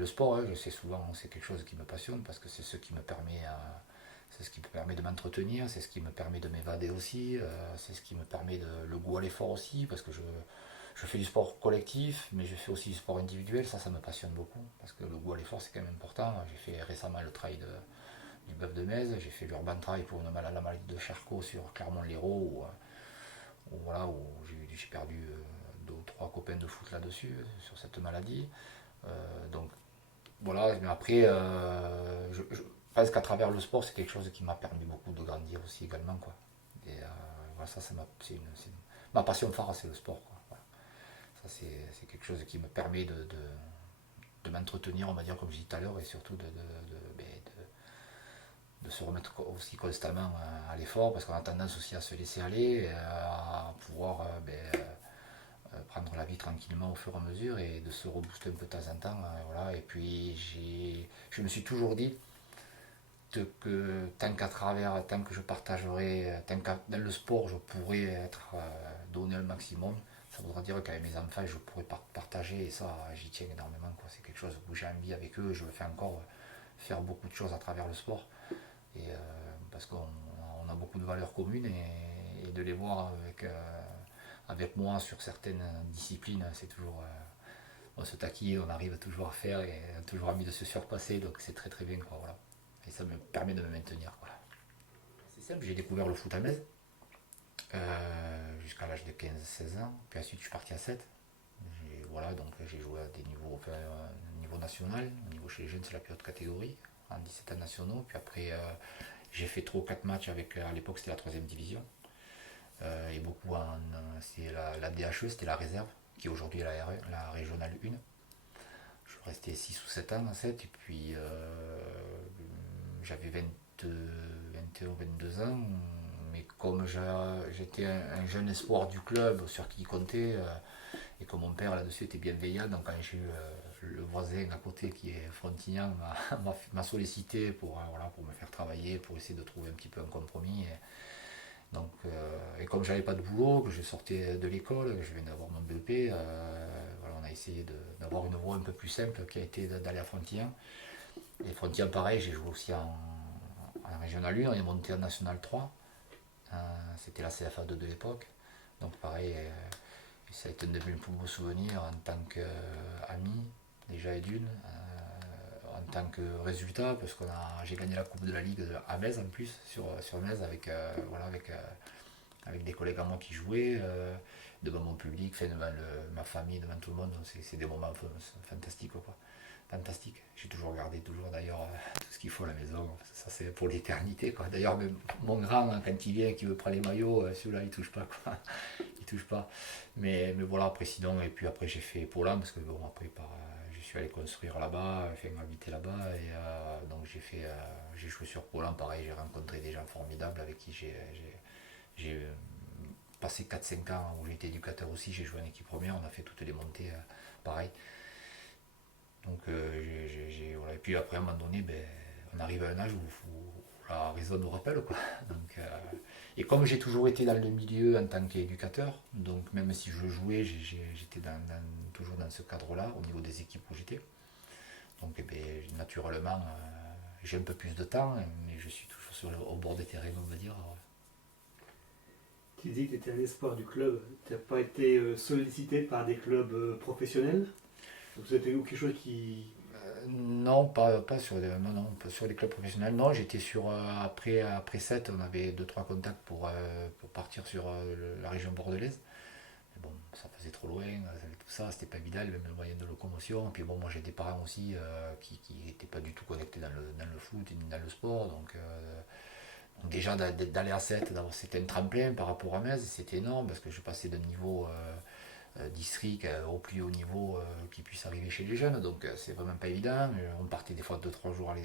le sport, hein, je sais souvent, c'est quelque chose qui me passionne parce que c'est ce qui me permet, c'est ce qui me permet de m'entretenir, c'est ce qui me permet de m'évader aussi, c'est ce qui me permet le goût à l'effort aussi, parce que je fais du sport collectif, mais je fais aussi du sport individuel, ça me passionne beaucoup, parce que le goût à l'effort c'est quand même important. J'ai fait récemment le trail du bœuf de Metz, j'ai fait l'urban trail pour la maladie de Charcot sur Clermont-Lérault, voilà, où j'ai perdu deux ou trois copains de foot là-dessus, sur cette maladie. Donc voilà, mais après, je pense qu'à travers le sport, c'est quelque chose qui m'a permis beaucoup de grandir aussi également, quoi. Et voilà, ça, ma passion phare, c'est le sport, quoi. Voilà. Ça, c'est quelque chose qui me permet de m'entretenir, on va dire, comme je disais tout à l'heure, et surtout de se remettre aussi constamment à l'effort, parce qu'on a tendance aussi à se laisser aller, à pouvoir prendre la vie tranquillement au fur et à mesure et de se rebooster un peu de temps en temps. Voilà. Et puis je me suis toujours dit que tant qu'à travers, tant que je partagerai, tant que dans le sport je pourrais être donné le maximum, ça voudra dire qu'avec mes enfants je pourrais partager et ça j'y tiens énormément, quoi. C'est quelque chose où j'ai envie avec eux, je veux faire encore faire beaucoup de choses à travers le sport. Et, parce qu'on a beaucoup de valeurs communes et de les voir avec moi sur certaines disciplines, c'est toujours. On se taquille, on arrive toujours à faire et on a toujours envie de se surpasser, donc c'est très très bien, quoi, voilà. Et ça me permet de me maintenir, voilà. C'est simple, j'ai découvert le foot à Metz jusqu'à l'âge de 15-16 ans, puis ensuite je suis parti à 7. Voilà, donc j'ai joué à des niveaux, enfin, niveau national, au niveau chez les jeunes c'est la plus haute catégorie, en 17 ans nationaux, puis après j'ai fait 3 ou 4 matchs avec, à l'époque c'était la troisième division, et beaucoup c'était la DHE, c'était la réserve, qui aujourd'hui est la régionale 1. Je suis resté 6 ou 7 ans dans cette, et puis j'avais 21 ou 22 ans, mais comme j'étais un jeune espoir du club sur qui il comptait, et que mon père là-dessus était bienveillant, donc quand j'ai eu le voisin à côté qui est frontignan m'a sollicité voilà, pour me faire travailler, pour essayer de trouver un petit peu un compromis. Donc, et comme j'avais pas de boulot, que je sortais de l'école, que je venais d'avoir mon BEP, voilà, on a essayé d'avoir une voie un peu plus simple qui a été d'aller à Frontignan. Et Frontignan, pareil, j'ai joué aussi en Régional 1, on est monté en National 3. C'était la CFA2 de l'époque. Donc pareil, ça a été un de mes plus beaux souvenirs en tant qu'ami, déjà et d'une, en tant que résultat, parce que j'ai gagné la Coupe de la Ligue à Metz en plus, sur Metz, voilà, avec des collègues à moi qui jouaient, devant mon public, enfin, devant ma famille, devant tout le monde. C'est des moments fantastiques, quoi. Fantastique. J'ai toujours gardé d'ailleurs tout ce qu'il faut à la maison. Ça c'est pour l'éternité, quoi. D'ailleurs même mon grand, hein, quand il vient, qui veut prendre les maillots, celui-là il touche pas, quoi. Il touche pas. Mais voilà, après sinon, et puis après j'ai fait Poland, parce que bon après je suis allé construire là-bas, enfin habiter là-bas, et donc j'ai joué sur Poland, pareil, j'ai rencontré des gens formidables avec qui j'ai passé 4-5 ans où j'étais éducateur aussi, j'ai joué en équipe première, on a fait toutes les montées, pareil. Donc, voilà. Et puis après, à un moment donné, on arrive à un âge où la raison nous rappelle, quoi. Donc, et comme j'ai toujours été dans le milieu en tant qu'éducateur, donc même si je jouais, j'étais toujours dans ce cadre-là, au niveau des équipes où j'étais. Donc, naturellement, j'ai un peu plus de temps, mais je suis toujours au bord des terrains, on va dire. Tu dis que tu étais un espoir du club. Tu n'as pas été sollicité par des clubs professionnels? Donc c'était quelque chose qui... Non, pas sur non, non, pas sur les clubs professionnels. Non, j'étais après 7, on avait deux trois contacts pour partir sur la région bordelaise. Mais bon, ça faisait trop loin, tout ça, c'était pas évident, même le moyen de locomotion. Et puis bon, moi j'ai des parents aussi qui n'étaient pas du tout connectés dans le foot ni dans le sport. Donc déjà d'aller à 7, c'était un tremplin par rapport à Metz, c'était énorme parce que je passais d'un niveau district au plus haut niveau qui puisse arriver chez les jeunes. Donc c'est vraiment pas évident. On partait des fois 2-3 jours en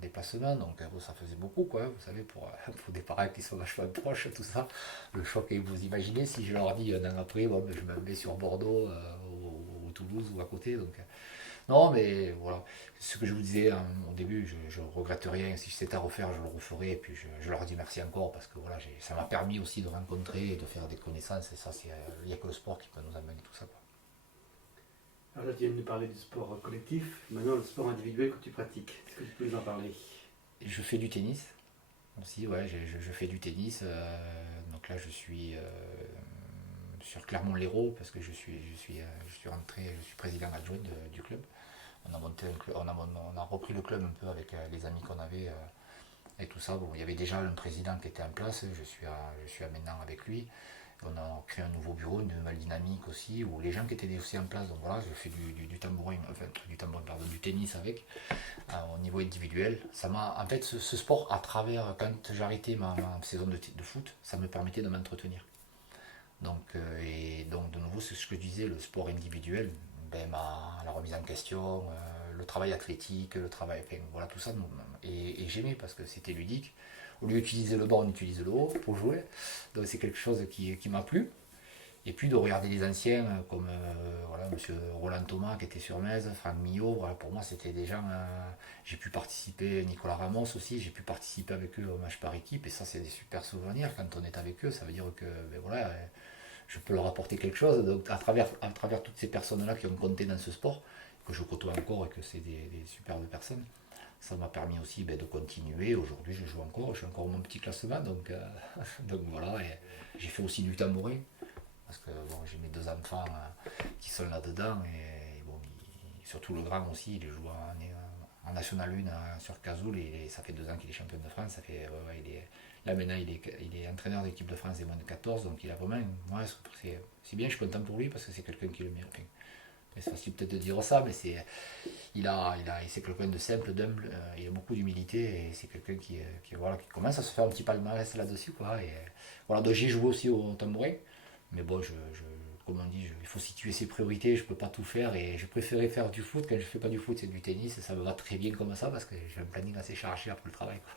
déplacement, donc bon, ça faisait beaucoup, quoi. Vous savez, pour des parents qui sont vachement proches, tout ça, le choc, et vous imaginez si je leur dis un an après, bon, je me mets sur Bordeaux ou Toulouse ou à côté. Donc, non, mais voilà, ce que je vous disais au début, je regrette rien. Si c'était à refaire, je le referai. Et puis je leur dis merci encore parce que voilà, ça m'a permis aussi de rencontrer et de faire des connaissances. Et ça, il n'y a que le sport qui peut nous amener tout ça, quoi. Alors là, tu viens de nous parler du sport collectif. Maintenant, le sport individuel que tu pratiques. Est-ce que tu peux nous en parler? Je fais du tennis aussi, ouais, je fais du tennis. Donc là, je suis sur Clermont-Lérault parce que je suis rentré, je suis président adjoint du club. On a monté un club, on a repris le club un peu avec les amis qu'on avait et tout ça. Bon, il y avait déjà un président qui était en place, je suis à maintenant avec lui. On a créé un nouveau bureau, une nouvelle dynamique aussi, où les gens qui étaient aussi en place, donc voilà, je fais du tambourin, enfin du tambourin, pardon, du tennis avec, au niveau individuel. Ça m'a, en fait, ce sport, à travers, quand j'ai arrêté ma saison de foot, ça me permettait de m'entretenir. Donc, et donc, de nouveau, c'est ce que je disais, le sport individuel, ben, la remise en question, le travail athlétique, le travail, enfin, voilà, tout ça, et j'aimais parce que c'était ludique. Au lieu d'utiliser le bas, on utilise le haut pour jouer. Donc c'est quelque chose qui m'a plu. Et puis de regarder les anciens comme voilà, monsieur Roland Thomas qui était sur Metz, Franck Millot, voilà, pour moi c'était des gens. J'ai pu participer, Nicolas Ramos aussi, j'ai pu participer avec eux au match par équipe et ça c'est des super souvenirs quand on est avec eux, ça veut dire que ben voilà, je peux leur apporter quelque chose. Donc à travers toutes ces personnes-là qui ont compté dans ce sport, que je côtoie encore et que c'est des superbes personnes, ça m'a permis aussi ben, de continuer. Aujourd'hui, je joue encore, je suis encore au mon petit classement, donc, donc voilà. Et j'ai fait aussi du tambourin, parce que bon, j'ai mes deux enfants qui sont là-dedans, et bon, surtout le grand aussi, il joue en National 1 sur Cazoul, et ça fait 2 ans qu'il est champion de France. Ça fait, là maintenant, il est entraîneur de l'équipe de France des moins de 14, donc il a vraiment. Ouais, c'est bien, je suis content pour lui, parce que c'est quelqu'un qui est le meilleur. Enfin, c'est facile peut-être de dire ça, mais c'est quelqu'un de simple, d'humble, il a beaucoup d'humilité et c'est quelqu'un voilà, qui commence à se faire un petit palmarès là-dessus. Quoi, et, voilà, donc j'ai joué aussi au tambourin, mais bon, comme on dit, il faut situer ses priorités, je peux pas tout faire et je préférais faire du foot. Quand je fais pas du foot, c'est du tennis et ça me va très bien comme ça parce que j'ai un planning assez chargé après le travail. Quoi.